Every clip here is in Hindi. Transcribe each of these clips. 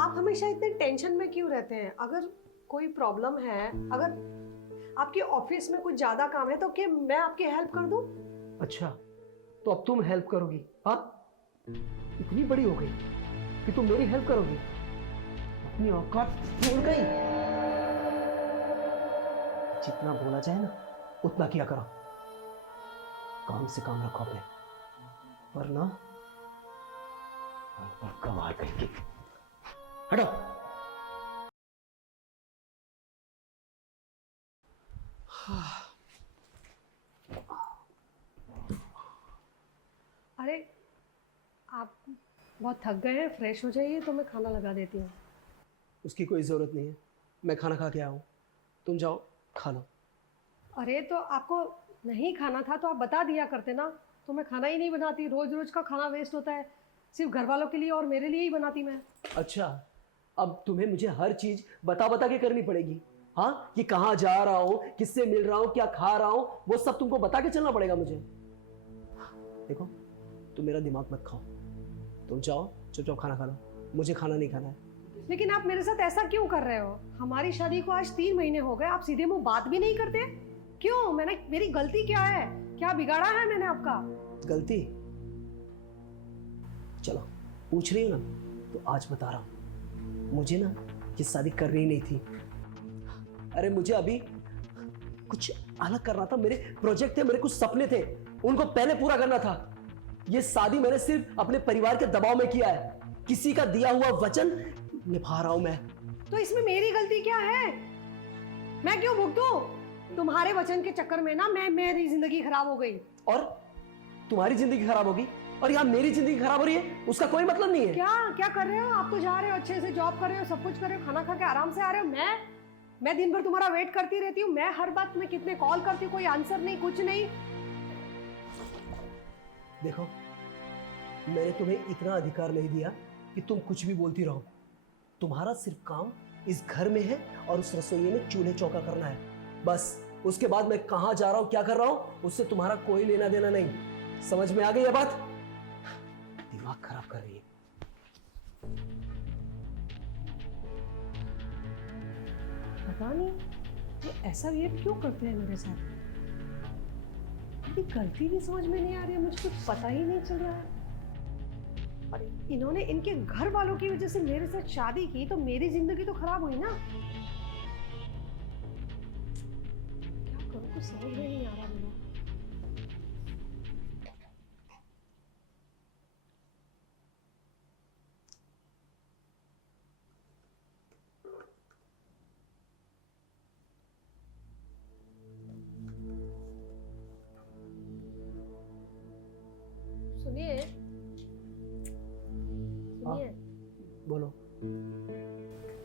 आप हमेशा इतने टेंशन में क्यों रहते हैं? अगर कोई प्रॉब्लम है, अगर आपके ऑफिस में कुछ ज्यादा काम है तो क्या मैं आपकी हेल्प कर दूं? अच्छा, तो अब तुम हेल्प करोगी? हाँ, इतनी बड़ी हो गई कि तुम मेरी हेल्प करोगी? अपनी औकात भूल गई। जितना बोला जाए ना उतना किया करो। काम से काम रखो अपने, वरना कमाल करके हटो। अरे आप बहुत थक गए हैं, फ्रेश हो जाइए तो मैं खाना लगा देती हूँ। उसकी कोई ज़रूरत नहीं है, मैं खाना खा के आया हूँ। तुम जाओ खा लो। अरे तो आपको नहीं खाना था तो आप बता दिया करते ना, तो मैं खाना ही नहीं बनाती। रोज रोज का खाना वेस्ट होता है, सिर्फ घर वालों के लिए और मेरे लिए ही बनाती मैं। अच्छा, अब तुम्हें मुझे हर चीज़ बता बता के करनी पड़ेगी? हाँ, कि कहाँ जा रहा हूँ, किससे मिल रहा हूँ, क्या खा रहा हूँ, वो सब तुमको बता के चलना पड़ेगा मुझे। देखो, तुम मेरा दिमाग मत खाओ। तुम जाओ चुपचाप खाना खा लो, मुझे खाना नहीं खाना है। लेकिन आप मेरे साथ ऐसा क्यों कर रहे हो? हमारी शादी को आज 3 महीने हो गए, आप सीधे मुंह बात भी नहीं करते? क्यों? मेरी गलती क्या है? क्या बिगाड़ा है मैंने आपका? गलती? चलो, पूछ रही हो ना तो आज बता रहा हूँ। मुझे ना ये शादी करनी नहीं थी। अरे मुझे अभी कुछ अलग करना था। मेरे प्रोजेक्ट थे, मेरे कुछ सपने थे, उनको पहले पूरा करना था। ये शादी मैंने सिर्फ अपने परिवार के दबाव में किया है। किसी का दिया हुआ वचन निभा रहा हूं मैं। तो इसमें मेरी गलती क्या है? मैं क्यों भुगतूं? तुम्हारे वचन के चक्कर में ना मेरी जिंदगी खराब हो गई। और तुम्हारी जिंदगी खराब होगी और यहाँ मेरी जिंदगी खराब हो रही है, उसका कोई मतलब नहीं है। क्या क्या कर रहे हो आप? तो जा रहे हो, अच्छे से जॉब कर रहे हो, सब कुछ कर रहे हो, खाना खा के आराम से आ रहे हो। मैं दिन भर तुम्हारा वेट करती रहती हूँ। मैं हर बात में कितने कॉल करती हूँ, कोई आंसर नहीं, कुछ नहीं। देखो, मैंने तुम्हें इतना अधिकार नहीं दिया कि तुम कुछ भी बोलती रहो। तुम्हारा सिर्फ काम इस घर में है और उस रसोई में चूल्हे चौका करना है, बस। उसके बाद मैं कहां जा रहा हूं, क्या कर रहा हूं, उससे तुम्हारा कोई लेना देना नहीं। समझ में आ गई ये बात? दिमाग खराब कर रही है। पता नहीं ये ऐसा बिहेव क्यों करते हैं मेरे साथ। मेरी गलती भी समझ में नहीं आ रही है, मुझे कुछ पता ही नहीं चल रहा है। और इन्होंने इनके घर वालों की वजह से मेरे साथ शादी की तो मेरी जिंदगी तो खराब हुई ना। क्या करूं, कुछ समझ में नहीं आ रहा मुझे। सुनिए सुनिए, बोलो।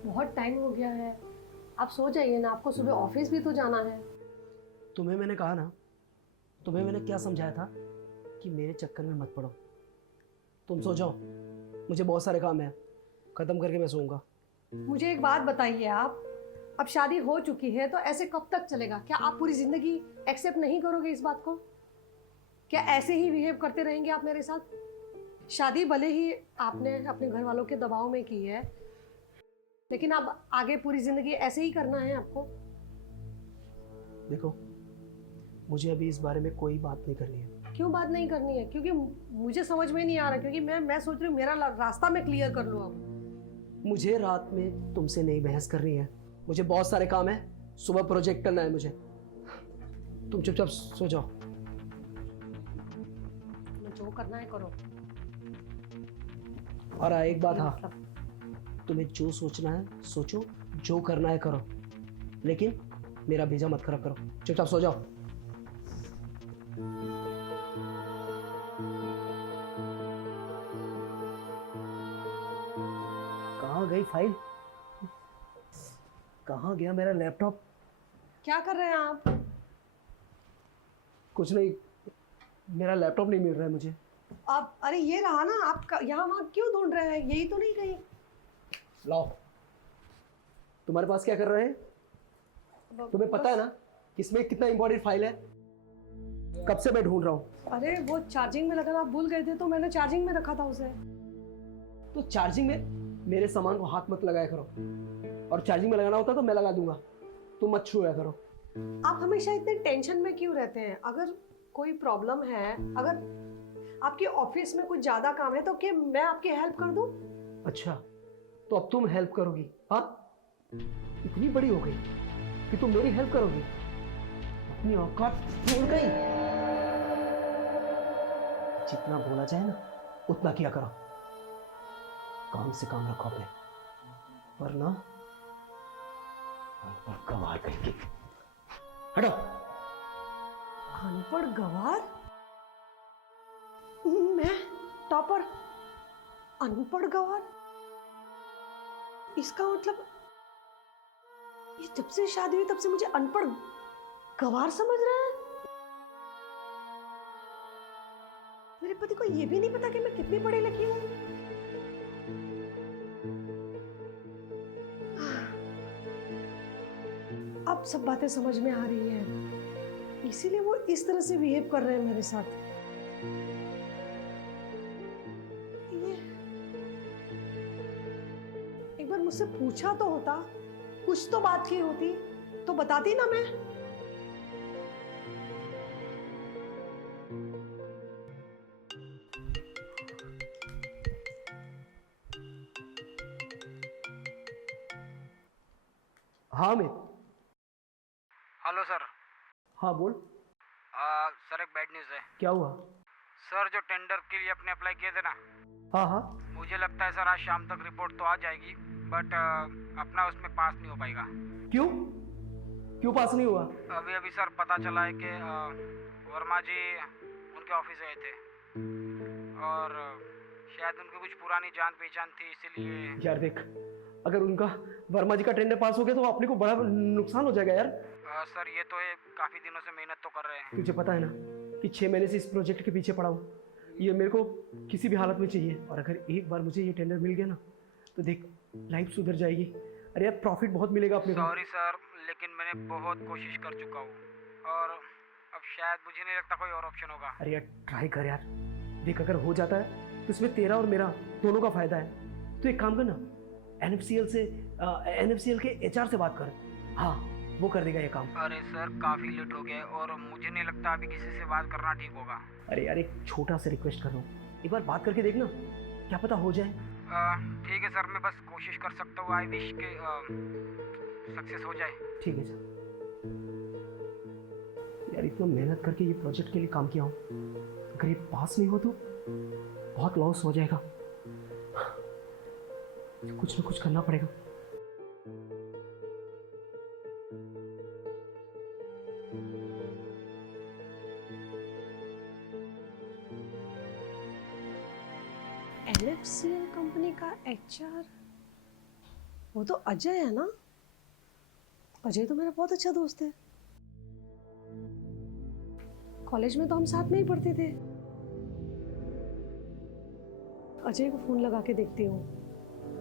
बहुत टाइम हो गया है, आप सो जाइए ना, आपको सुबह ऑफिस भी तो जाना है। तुम्हें मैंने कहा ना, तुम्हें मैंने क्या समझाया था कि मेरे चक्कर में मत पड़ो। तुम सो जाओ, मुझे बहुत सारे काम है, खत्म करके मैं सोऊंगा। मुझे एक बात बताइए आप, अब शादी हो चुकी है तो ऐसे कब तक चलेगा? क्या आप पूरी जिंदगी एक्सेप्ट नहीं करोगे इस बात को? क्या ऐसे ही बिहेव करते रहेंगे आप मेरे साथ? शादी भले ही आपने अपने घर वालों के दबाव में की है, लेकिन अब आगे पूरी जिंदगी ऐसे ही करना है आपको? देखो, मुझे अभी इस बारे में कोई बात नहीं करनी है। क्यों बात नहीं करनी है? क्योंकि मुझे समझ में नहीं आ रहा, क्योंकि मैं सोच रही हूँ मेरा रास्ता मैं क्लियर कर लूँ अब। मुझे रात में तुमसे नहीं बहस करनी है, मुझे बहुत सारे काम है, सुबह प्रोजेक्ट करना है मुझे। तुम चुपचाप सो जाओ। तुम्हें जो करना है करो। और हाँ, एक बात, हाँ, मतलब तुम्हें जो सोचना है सोचो, जो करना है करो, लेकिन मेरा भेजा मत खराब करो। चुपचाप सो जाओ। कहाँ गई फाइल? कहाँ गया मेरा लैपटॉप? क्या कर रहे हैं आप? कुछ नहीं, मेरा लैपटॉप नहीं मिल रहा है मुझे। आप, अरे ये रहा ना, आप यहाँ वहाँ क्यों ढूंढ रहे हैं? यही तो नहीं कहीं? लाओ। तुम्हारे पास क्या कर रहे हैं? तुम्हें पता है ना कि इसमें कितना इंपॉर्टेंट फाइल है? कब से मैं ढूंढ रहा हूँ। अरे वो चार्जिंग में लगा था, आप भूल गए थे तो मैंने चार्जिंग में रखा था उसे। तो चार्जिंग में मेरे सामान को हाथ मत लगाया करो, और चार्जिंग में लगाना होता तो मैं लगा दूंगा, तुम मत छुआ करो। आप हमेशा इतने टेंशन में क्यों रहते हैं? अगर कोई प्रॉब्लम है, अगर आपके ऑफिस में कुछ ज्यादा काम है तो क्या मैं आपकी हेल्प कर दूं? अच्छा, तो अब तुम हेल्प करोगी? हाँ, इतनी बड़ी हो गई कि तुम मेरी हेल्प करोगी? अपनी औकात छोड़ गई। जितना बोला जाए ना उतना किया करो, काम से काम रखो अपने, वरना अनपढ़ गंवार कहेंगे। हटो। अनपढ़ गवार? मैं टॉपर? अनपढ़ गवार? इसका मतलब ये जब से शादी हुई तब से मुझे अनपढ़ गवार समझ रहे हैं? मेरे पति को ये भी नहीं पता कि मैं कितनी पढ़ी लिखी हूँ। अब सब बातें समझ में आ रही है, इसीलिए वो इस तरह से बिहेव कर रहे हैं मेरे साथ। ये एक बार मुझसे पूछा तो होता, कुछ तो बात की होती तो बताती ना मैं। हाँ अमित। Hello sir. हाँ बोल। सर एक बैड न्यूज़ है। क्या हुआ? सर जो टेंडर के लिए अपने अप्लाई किए थे ना, हाँ हाँ। मुझे लगता है सर आज शाम तक रिपोर्ट तो आ जाएगी, बट अपना उसमें पास नहीं हो पाएगा। क्यों? क्यों पास नहीं हुआ? अभी अभी सर पता चला है कि वर्मा जी उनके ऑफिस गए थे और शायद उनकी कुछ पुरानी जान पहचान थी, इसीलिए। यार देख, अगर उनका वर्मा जी का टेंडर पास हो गया तो अपने को बड़ा नुकसान हो जाएगा यार। सर ये तो है, काफ़ी दिनों से मेहनत तो कर रहे हैं। तुझे पता है ना कि 6 महीने से इस प्रोजेक्ट के पीछे पड़ा हूँ, ये मेरे को किसी भी हालत में चाहिए, और अगर एक बार मुझे ये टेंडर मिल गया ना तो देख, लाइफ सुधर जाएगी। अरे यार प्रॉफिट बहुत मिलेगा अपने को। सॉरी सर, लेकिन मैंने बहुत कोशिश कर चुका हूँ और अब शायद मुझे नहीं लगता कोई और ऑप्शन होगा। अरे यार ट्राई कर यार, देख अगर हो जाता है तो इसमें तेरा और मेरा दोनों का फायदा है। तो एक काम कर ना, NFCL के HR से बात कर, हाँ वो कर देगा ये काम। अरे सर काफ़ी लेट हो गया और मुझे नहीं लगता अभी किसी से बात करना ठीक होगा। अरे यार एक छोटा सा रिक्वेस्ट कर रहा हूँ, एक बार बात करके देखना, क्या पता हो जाए। ठीक है सर, मैं बस कोशिश कर सकता हूँ। आई विश के सक्सेस हो जाए। ठीक है सर। यार इतना मेहनत करके ये प्रोजेक्ट के लिए काम किया हूँ, अगर ये पास नहीं हो तो बहुत लॉस हो जाएगा। कुछ ना कुछ करना पड़ेगा। NFCL कंपनी का HR, वो तो अजय है ना? अजय तो मेरा बहुत अच्छा दोस्त है, कॉलेज में तो हम साथ में ही पढ़ते थे। अजय को फोन लगा के देखती हूँ,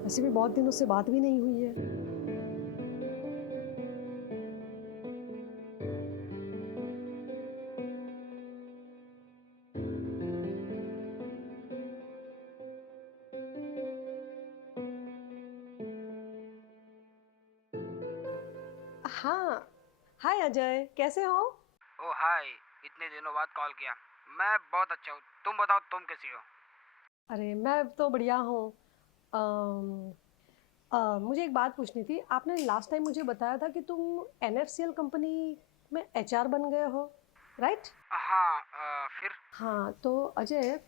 वैसे भी बहुत दिनों से बात भी नहीं हुई है। हाँ, हाय अजय, कैसे हो? ओ हाय, इतने दिनों बाद कॉल किया। मैं बहुत अच्छा हूँ, तुम बताओ तुम कैसी हो? अरे मैं तो बढ़िया हूँ। मुझे एक बात पूछनी थी। आपने लास्ट टाइम मुझे बताया था कि तुम NFCL कंपनी में HR बन गए हो, राइट? हाँ, फिर? हाँ तो अजय,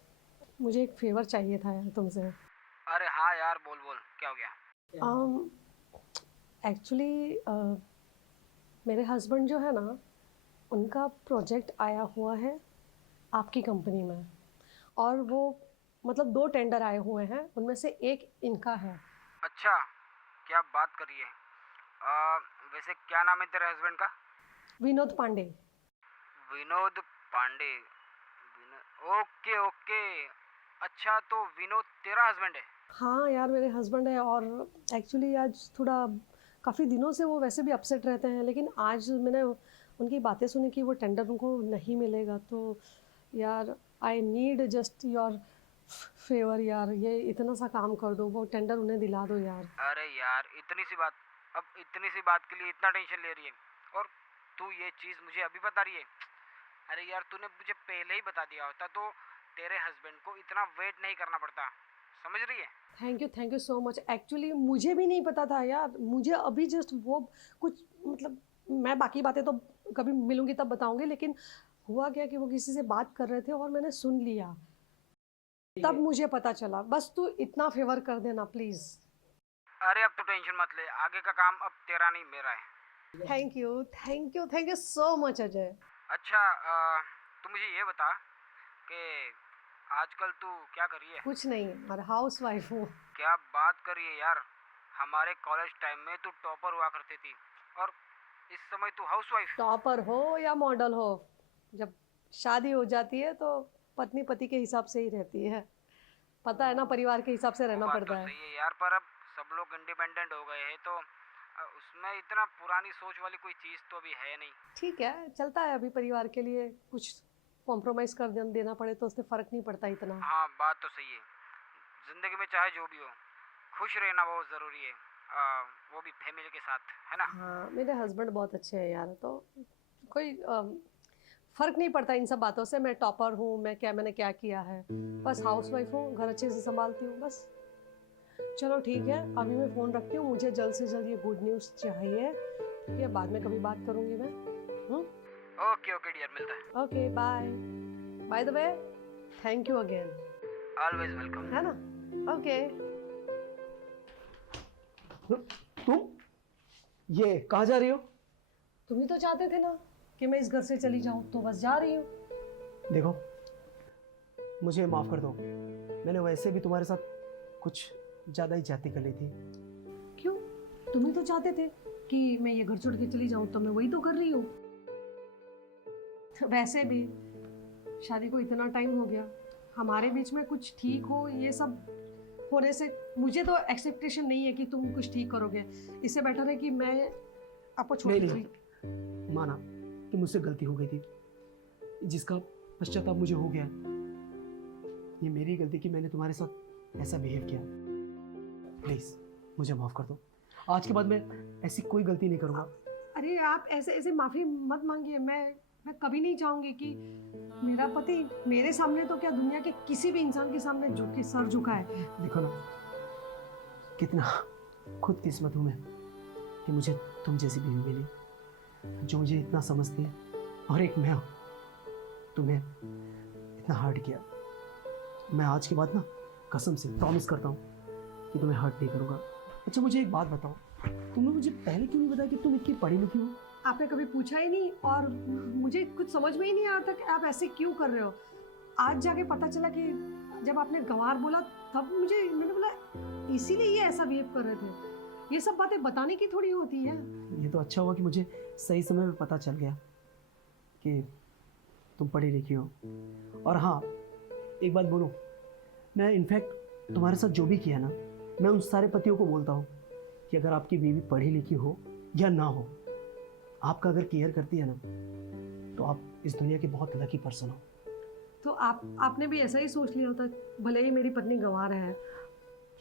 मुझे एक फेवर चाहिए था यार तुमसे। अरे हाँ यार, बोल बोल, क्या हो गया? एक्चुअली मेरे हस्बैंड जो है ना, उनका प्रोजेक्ट आया हुआ है आपकी कंपनी में, और वो मतलब 2 टेंडर आए हुए हैं, उनमें से एक इनका है। अच्छा, क्या बात कर रही है? वैसे क्या नाम है तेरे हस्बैंड का? विनोद पांडे। विनोद पांडे। Okay okay. अच्छा, तो विनोद तेरा हस्बैंड है? हाँ यार मेरे हस्बैंड है, और एक्चुअली आज थोड़ा काफ़ी दिनों से वो वैसे भी अपसेट रहते हैं, लेकिन आज मैंने उनकी बातें सुनी कि वो टेंडर उनको नहीं मिलेगा। तो यार I need just your favour यार, ये इतना सा काम कर दो, वो टेंडर उन्हें दिला दो यार। अरे यार इतनी सी बात, अब इतनी सी बात के लिए इतना टेंशन ले रही है, और तू ये चीज़ मुझे अभी बता रही है। अरे यार तूने मुझे पहले ही बता दिया होता तो तेरे हस्बैंड को इतना वेट नहीं करना पड़ता, समझ रही है? Thank you so much. Actually मुझे भी नहीं पता था यार, मुझे अभी जस्ट वो कुछ मतलब, मैं बाकी बातें तो कभी मिलूंगी तब बताऊंगी, लेकिन हुआ क्या कि वो किसी से बात कर रहे थे और मैंने सुन लिया, तब मुझे पता चला। बस तू इतना फेवर कर देना प्लीज। अरे अब तू टेंशन मत ले, आगे का काम अब तेरा नहीं मेरा है। Thank you so much Ajay. अच्छा तू मुझे ये बता कि आजकल तू क्या कर रही है? कुछ नहीं, और हाउस वाइफ हूँ। क्या बात कर रही है यार, हमारे कॉलेज टाइम में तू टॉपर हुआ करती थी और इस समय तू हाउसवाइफ। टॉपर हो या मॉडल हो, जब शादी हो जाती है तो पत्नी पति के हिसाब से ही रहती है, पता है ना, परिवार के हिसाब से रहना बात पड़ता तो है। सही है यार, पर अब सब लोग इंडिपेंडेंट हो गए हैं तो उसमें इतना पुरानी सोच वाली कोई चीज़ तो अभी है नहीं। ठीक है, चलता है, अभी परिवार के लिए कुछ कॉम्प्रोमाइज़ कर देना पड़े तो उससे फ़र्क नहीं पड़ता इतना। हाँ बात तो सही है, जिंदगी में चाहे जो भी हो खुश रहना बहुत ज़रूरी है, वो भी फैमिली के साथ, है ना? हाँ, मेरे हस्बैंड बहुत अच्छे हैं यार, तो कोई फ़र्क नहीं पड़ता इन सब बातों से। मैं टॉपर हूँ, मैंने क्या किया है, बस हाउसवाइफ हूँ, घर अच्छे से संभालती हूँ बस। चलो ठीक है, अभी मैं फ़ोन रखती हूँ, मुझे जल्द से जल्द ये गुड न्यूज़ चाहिए, ठीक है? बाद में कभी बात करूँगी मैं। ओके ओके डियर, मिलता है। Okay bye. By the way, thank you again. Always welcome. है ना? ओके। तुम ये कहाँ जा रही हो? तुम ही तो चाहते थे ना कि मैं इस घर से चली जाऊं, तो बस जा रही हूँ। देखो, मुझे माफ कर दो, मैंने वैसे भी तुम्हारे साथ कुछ ज़्यादा ही जाती कर ली थी। क्यों? तुम ही तो चाहते थे कि मैं ये घर छोड़ के चली जाऊं, तो मैं वही तो कर रही हूँ। वैसे भी शादी को इतना टाइम हो गया, हमारे बीच में कुछ ठीक हो, ये सब होने से मुझे तो एक्सेप्टेशन नहीं है कि तुम कुछ ठीक करोगे। इससे बेटर है कि मैं आपको छोड़ नहीं, दूँ। माना कि मुझसे गलती हो गई थी, जिसका पश्चाताप मुझे हो गया। ये मेरी गलती कि मैंने तुम्हारे साथ ऐसा बिहेव किया। प्लीज मुझे माफ कर दो, आज के बाद मैं ऐसी कोई गलती नहीं करूँगा। अरे आप ऐसे ऐसे माफ़ी मत मांगिए। मैं कभी नहीं चाहूँगी कि मेरा पति मेरे सामने तो क्या, दुनिया के किसी भी इंसान के सामने झुके, सर झुकाए। देखो ना, कितना खुद किस्मत हूँ मैं कि मुझे तुम जैसी बीवी मिली, जो मुझे इतना समझती है, और एक मैं हूँ तुम्हें इतना हर्ट किया। मैं आज के बाद ना कसम से प्रॉमिस करता हूँ कि तुम्हें हर्ट नहीं करूँगा। अच्छा मुझे एक बात बताओ, तुमने मुझे पहले क्यों नहीं बताया कि तुम इतनी पढ़ी लिखी हो? आपने कभी पूछा ही नहीं, और मुझे कुछ समझ में ही नहीं आ रहा था कि आप ऐसे क्यों कर रहे हो। आज जाके पता चला कि जब आपने गंवार बोला, तब मैंने बोला इसीलिए ये ऐसा बिहेव कर रहे थे। ये सब बातें बताने की थोड़ी होती है। ये तो अच्छा हुआ कि मुझे सही समय में पता चल गया कि तुम पढ़ी लिखी हो। और हाँ, एक बात बोलूँ, मैं इनफैक्ट तुम्हारे साथ जो भी किया ना, मैं उन सारे पतियों को बोलता हूँ कि अगर आपकी बीवी पढ़ी लिखी हो या ना हो, आपका अगर केयर करती है ना, तो आप इस दुनिया के बहुत लकी पर्सन हो। तो आपने भी ऐसा ही सोच लिया होता, भले ही मेरी पत्नी गंवार है,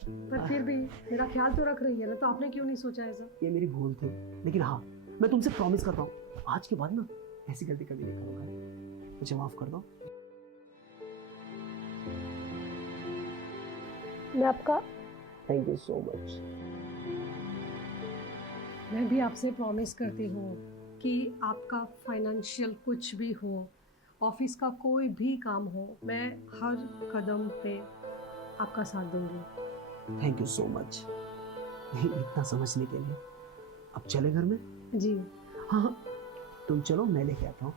पर फिर भी मेरा ख्याल तो रख रही है ना, तो आपने क्यों नहीं सोचा ऐसा? ये मेरी भूल थी, लेकिन हाँ, मैं तुमसे प्रॉमिस करता हूँ आज के बाद ना ऐसी गलती कभी नहीं करूँगा। मुझे माफ़ कर दो। मैं आपका थैंक यू सो मच। मैं भी आपसे प्रॉमिस करती हूँ कि आपका फाइनेंशियल कुछ भी हो, ऑफिस का कोई भी काम हो, मैं हर कदम पे आपका साथ दूंगी। थैंक यू सो मच इतना समझने के लिए। अब चले घर में? जी हाँ हाँ, तुम चलो, मैं लेके आता हूँ।